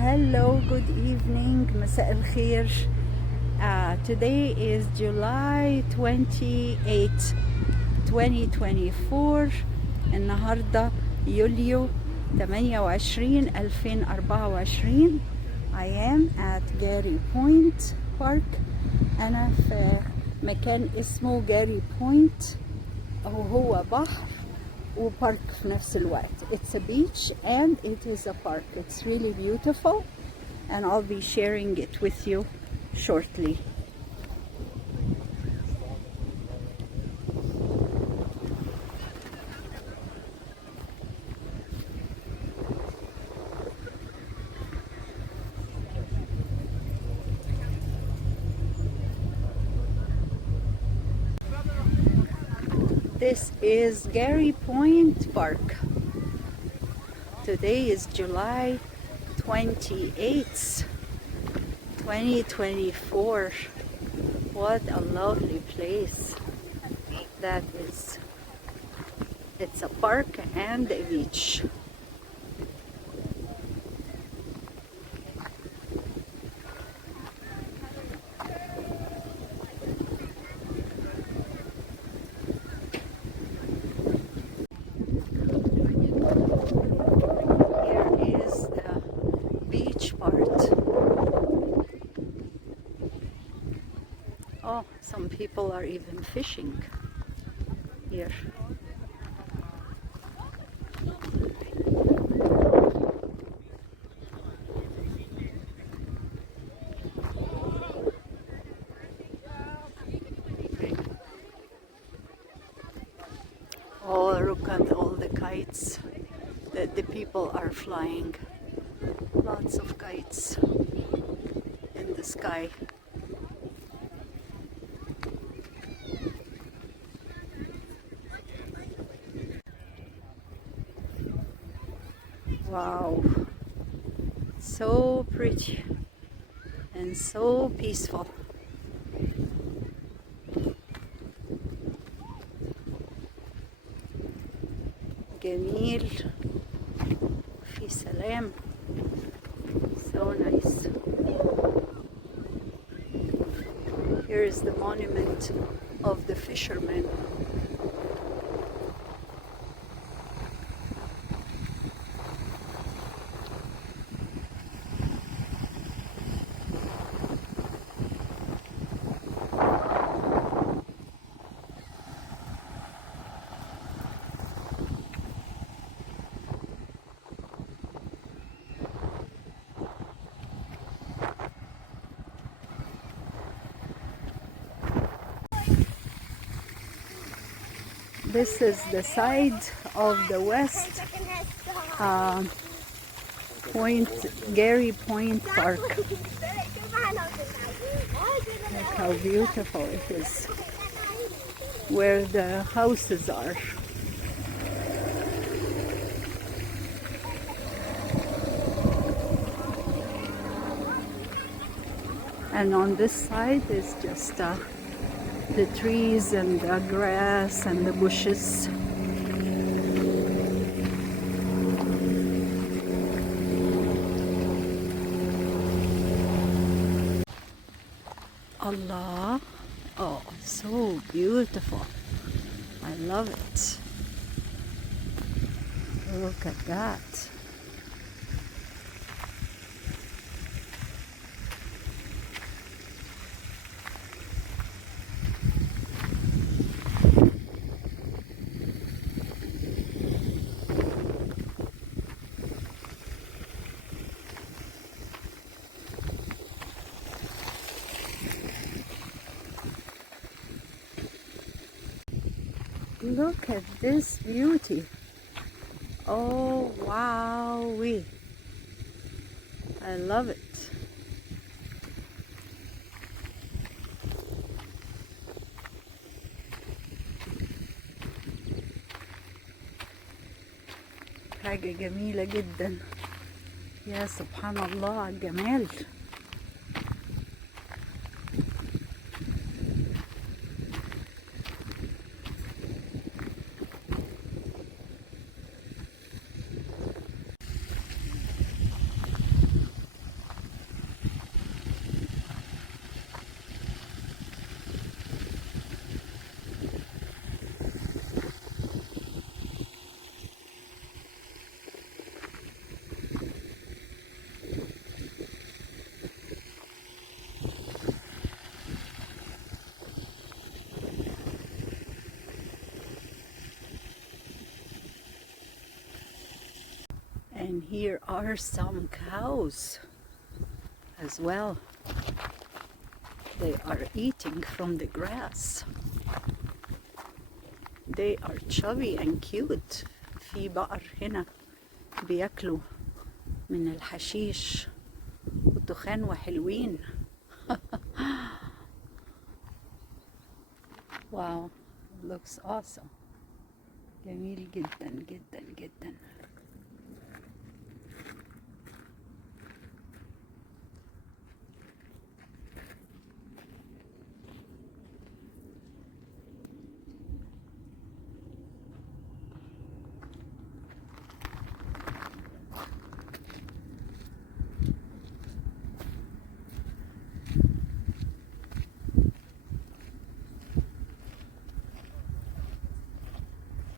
Hello, good evening, مساء الخير. Today is July 28, 2024. النهاردة يوليو 28 2024. I am at Garry Point Park. أنا في مكان اسمه Garry Point، وهو بحر وبارك في نفس الوقت. It's a beach and it is a park. It's really beautiful and I'll be sharing it with you shortly. This is Garry Point Park. Today is July 28th, 2024. What a lovely place that is. It's a park and a beach. Oh, some people are even fishing here. Oh, look at all the kites that the people are flying. Lots of kites in the sky. Wow, so pretty and so peaceful. جميل في سلام. So nice. Here is the monument of the fishermen. This is the side of the west Point, Garry Point Park. Look how beautiful it is, where the houses are. And on this side is just the trees and the grass and the bushes. Allah, oh, so beautiful. I love it. Look at that. Look at this beauty. Oh, wow-wee. I love it. حاجة جميلة جدا. يا سبحان الله على الجمال. And here are some cows as well. They are eating from the grass. They are chubby and cute. في بقر هنا بياكلوا من الحشيش والدخان وحلوين. Wow, looks awesome. جميل جدا جدا جدا.